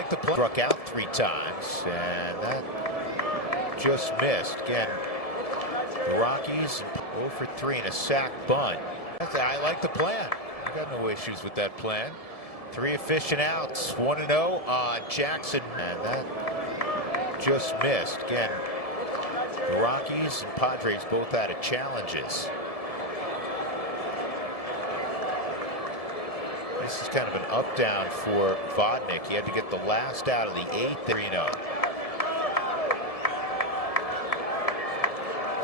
like the play. Struck out 3 times, and that just missed. Again, the Rockies 0 for 3 and a sack bunt. I like the plan. I got no issues with that plan. 3 efficient outs, 1-0 on Jackson, and that just missed. Again, the Rockies and Padres both out of challenges. This is kind of an up-down for Vodnik. He had to get the last out of the 8th. 3-0.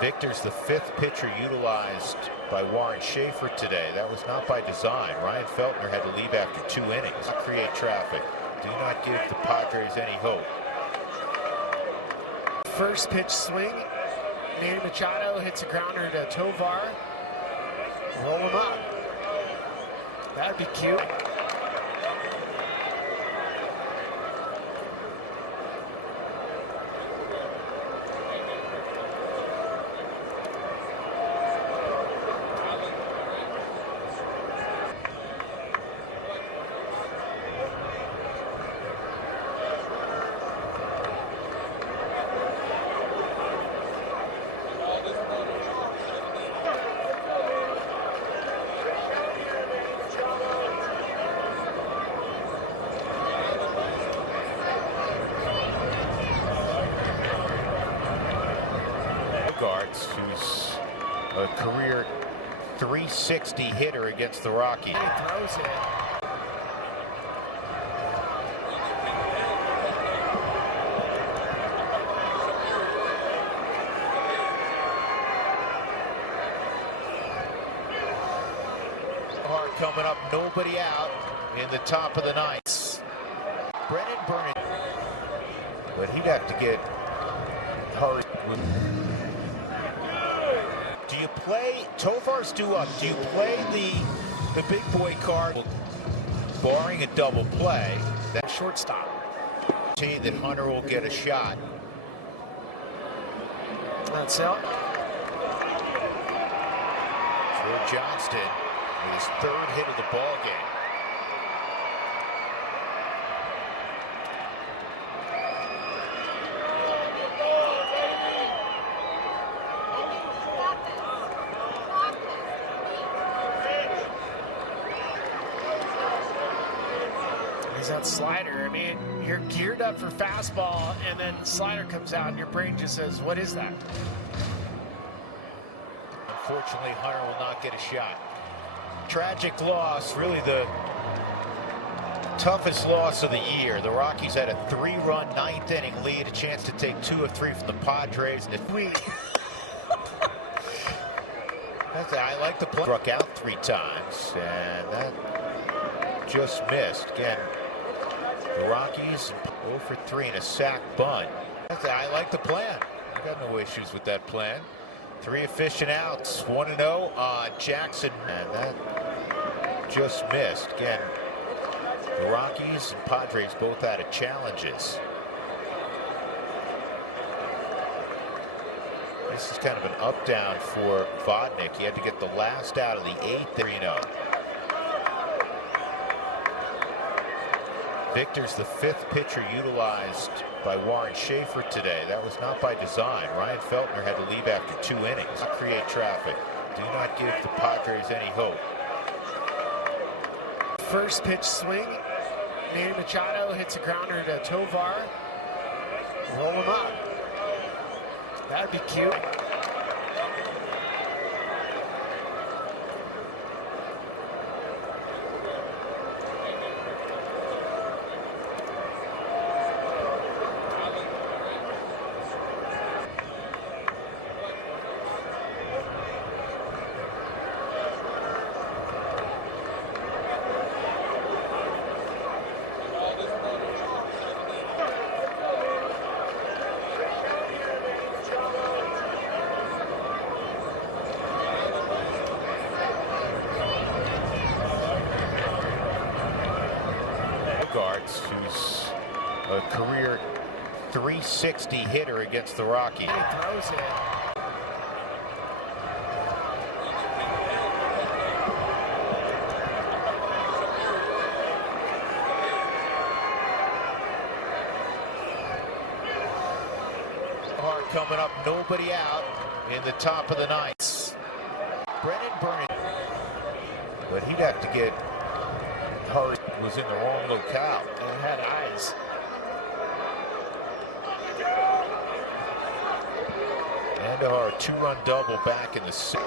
Victor's the 5th pitcher utilized by Warren Schaefer today. That was not by design. Ryan Feltner had to leave after 2 innings. Create traffic. Do not give the Padres any hope. First pitch swing. Manny Machado hits a grounder to Tovar. Roll him up. That'd be cute. Who's a career .360 hitter against the Rockies. He throws it. Hard coming up, nobody out in the top of the 9th. Brennan Burnett, but he'd have to get hurried. Do you play Tovar's due up? Do you play the big boy card, barring a double play? That Shortstop. See that Hunter will get a shot. That's out. Troy Johnston with his 3rd hit of the ball game. That slider, I mean, you're geared up for fastball, and then slider comes out, and your brain just says, what is that? Unfortunately, Hunter will not get a shot. Tragic loss, really the toughest loss of the year. The Rockies had a 3-run 9th inning lead, a chance to take 2 of 3 from the Padres. And I like the play. Struck out 3 times, and that just missed. Again, the Rockies 0 for 3 and a sack bunt. I like the plan. I got no issues with that plan. 3 efficient outs, 1-0 on Jackson, and that just missed. Again, the Rockies and Padres both out of challenges. This is kind of an up-down for Vodnik. He had to get the last out of the 8th. 3-0. Victor's the 5th pitcher utilized by Warren Schaefer today. That was not by design. Ryan Feltner had to leave after 2 innings. Create traffic. Do not give the Padres any hope. First pitch swing. Manny Machado hits a grounder to Tovar. Roll him up. That'd be cute. Who's a career .360 hitter against the Rockies. He throws it. coming up, nobody out in the top of the ninth. Brennan Burnett, but he'd have to get hurried. Was in the wrong locale. And had eyes. And our 2-run double back in the sixth.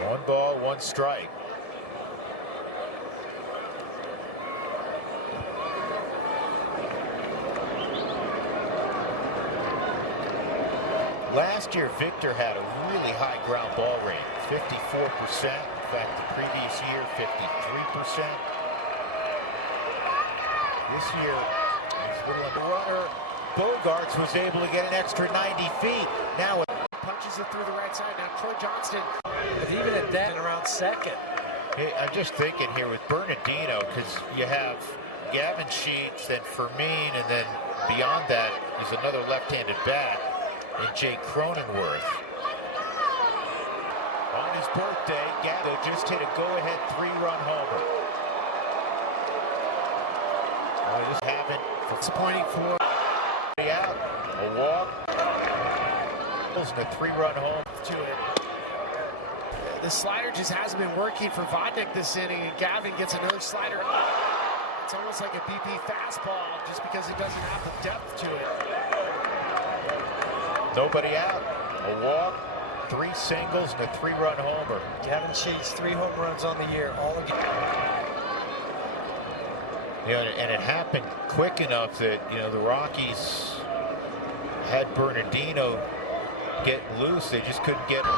One ball, one strike. Last year, Victor had a really high ground ball rate, 54%. In fact, the previous year, 53%. This year, he's a little runner. Bogarts was able to get an extra 90 feet. Now Punches it through the right side. Now Troy Johnston. But even at that, around second. Hey, I'm just thinking here with Bernardino, because you have Gavin Sheets, then Fermin, and then beyond that is another left-handed bat in Jake Cronenworth. On his birthday, Gavin just hit a go-ahead 3-run homer. I just haven't. Disappointing for Out, a walk, and a 3-run home to it. The slider just hasn't been working for Vodnik this inning, and Gavin gets another slider. It's almost like a BP fastball just because it doesn't have the depth to it. Nobody out, a walk, 3 singles, and a 3-run homer. Gavin Sheets, 3 home runs on the year, all again. And it happened quick enough that, the Rockies had Bernardino get loose. They just couldn't get him.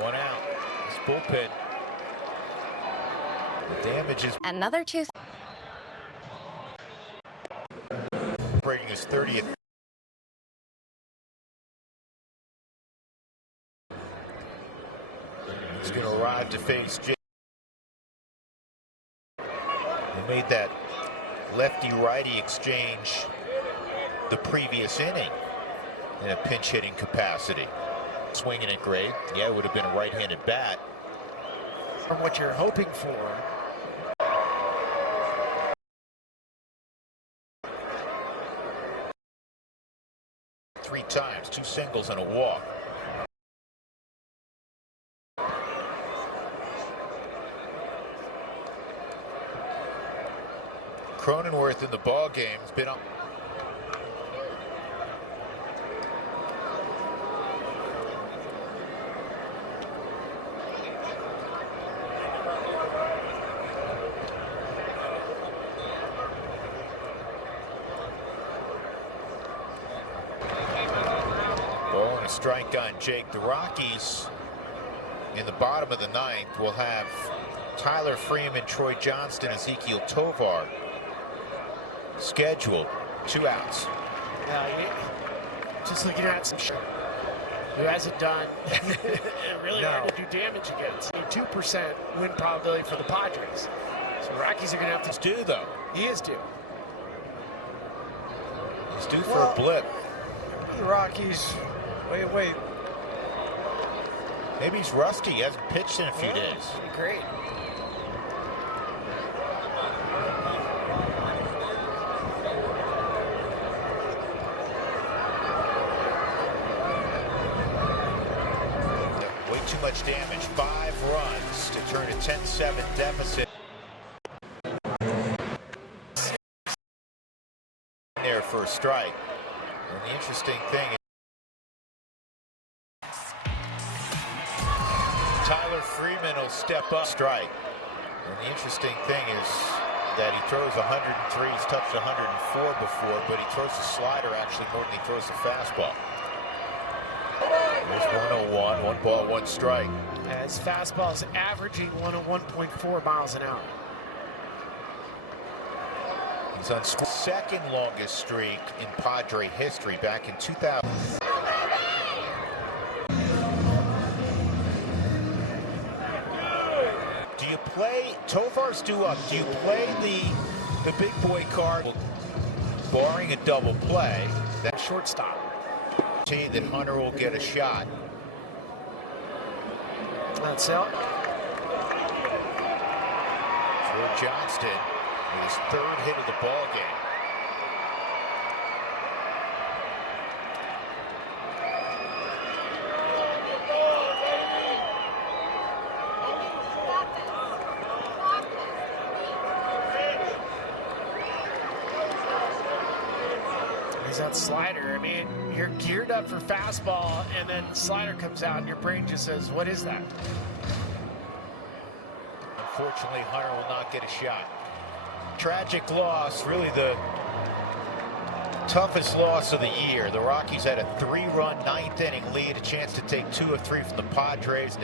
One out. This bullpen. The damage is Another 2. breaking his 30th. He's going to arrive to face Jake. He made that lefty-righty exchange the previous inning in a pinch-hitting capacity. Swinging it great. Yeah, it would have been a right-handed bat. From what you're hoping for. Three times, 2 singles and a walk. Cronenworth in the ball game has been up. Ball and a strike on Jake. The Rockies in the bottom of the ninth will have Tyler Freeman, Troy Johnston, Ezekiel Tovar scheduled. 2 outs. Just looking at some who hasn't done really hard to do damage against. A 2% win probability for the Padres. So Rockies are going to have to Due though. He is due. He's due for a blip. The Rockies, wait. Maybe he's rusty. He hasn't pitched in a few days. Great. Way too much damage. 5 runs to turn a 10-7 deficit. There for a strike. And the interesting thing is Tyler Freeman will step up. Strike. And the interesting thing is that he throws 103. He's touched 104 before, but he throws the slider actually more than he throws the fastball. There's 101, 1 ball, 1 strike. His fastball is averaging 101.4 miles an hour. He's on second longest streak in Padre history back in 2000. Do you play, Tovar's due up, do you play the big boy card, barring a double play? That shortstop. That Hunter will get a shot. That's out. Troy Johnston with his 3rd hit of the ball game. He's that slider. I mean, you're geared up for fastball, and then slider comes out, and your brain just says, "What is that?" Unfortunately, Hunter will not get a shot. Tragic loss, really the toughest loss of the year. The Rockies had a 3-run 9th inning lead, a chance to take 2 of 3 from the Padres.